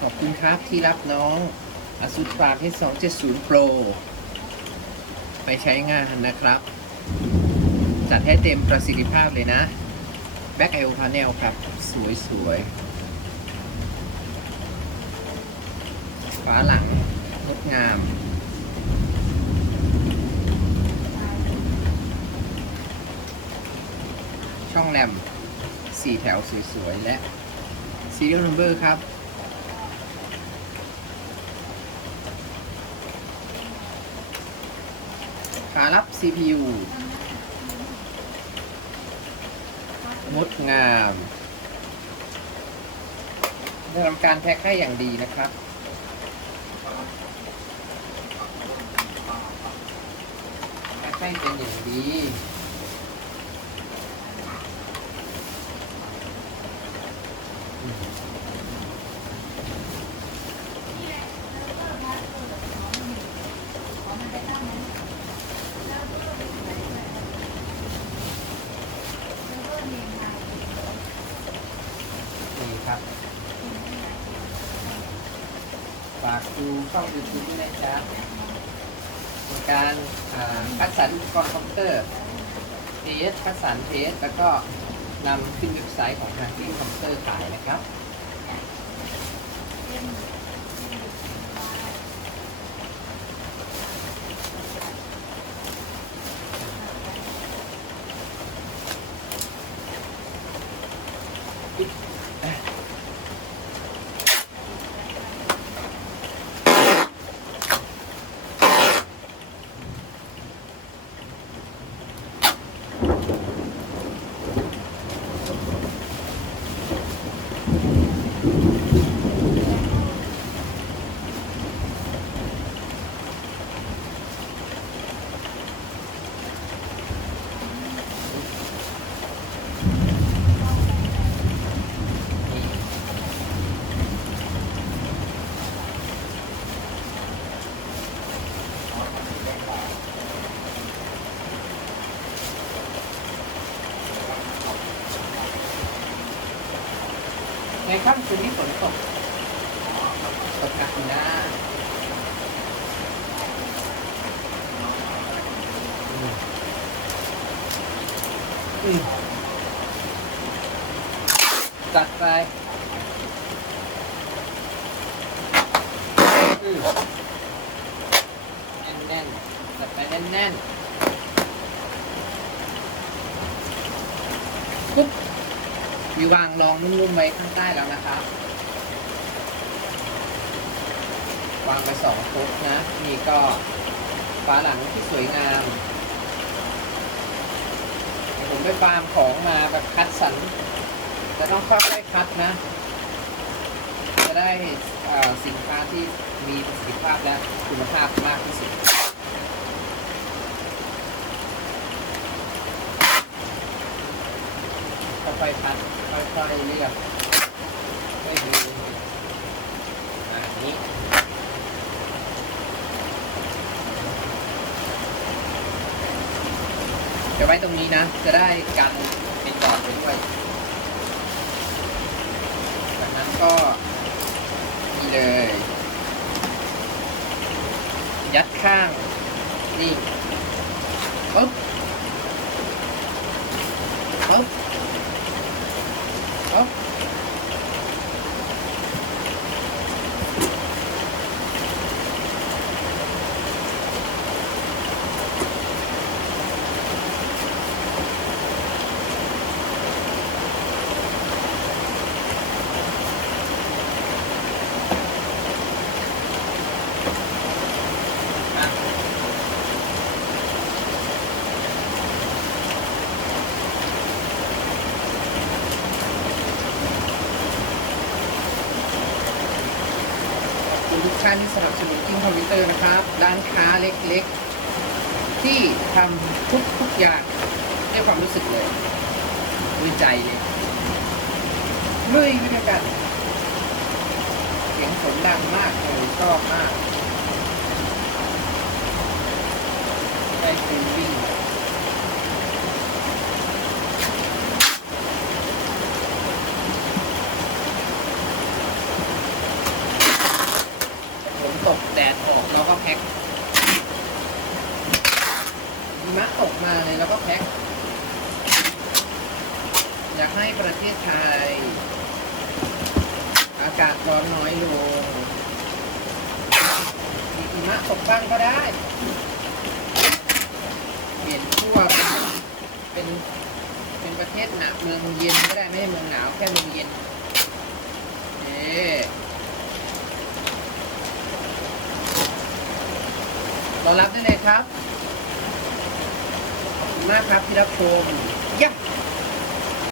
ขอบคุณครับที่รับน้องอสุปากให้270 Pro ไปใช้งานนะครับ จัดให้เต็มประสิทธิภาพเลยนะ Back L Panel ครับ สวยๆฝาหลังงดงามช่องแรม 4 แถวสวย ๆ และ Serial Number ครับ ขารับ CPU งดงามได้ทำการแพ็คให้อย่างดีนะครับ แพ็คให้เป็นอย่างดี ฝากดูช่องยูทูบด้วยนะครับการคัดสรรอุปกรณ์คอมพิวเตอร์เทสคัดสรรเทสแล้วก็นำขึ้นเว็บไซต์ของทางที่คอมพิวเตอร์ขายนะครับ ค่ำคืนนี้ฝนตกตกหนักอยู่นะจัดไปอืมแน่นๆจัดไปแน่นๆปุ๊บ มีวางรองนุ่มๆไว้ข้างใต้แล้วนะครับ วางไปสองฟุตนะนี่ก็ฝาหลังที่สวยงาม ผมไปฟาร์มของมาแบบคัดสรรจะต้องค่อยๆคัดนะ จะได้สินค้าที่มีประสิทธิภาพและคุณภาพมากที่สุดค่อยๆพัด ค่อยๆเลือกไม่ดูอ่านี้จะไว้ตรงนี้นะ จะได้กันเป็นจอดไปด้วย จากนั้นก็นี่เลย ยัดข้างนี่ กท่านที่สนับสนุนกิ้งคอมพิวเตอร์นะครับ ร้านค้าเล็กๆ ที่ทำทุกทุกๆอย่างด้วยความรู้สึกเลยด้วยใจเลยลุยบรรยากาศเสียงฝนดังมากเลยชอบมากได้ฟิลลิ่ง ดออกเราก็แพ็คหิมะตกมาเลยเราก็แพ็คอยากให้ประเทศไทย อากาศร้อนน้อยลงมีหิมะตกบ้างก็ได้ เปลี่ยนขั้วเป็นเป็นประเทศหนาเมืองเย็นก็ได้ไม่ใช่เมืองหนาวแค่เมืองเย็นเอ๊ รอรับได้เลยครับขอบคุณมากครับที่รับชมยับ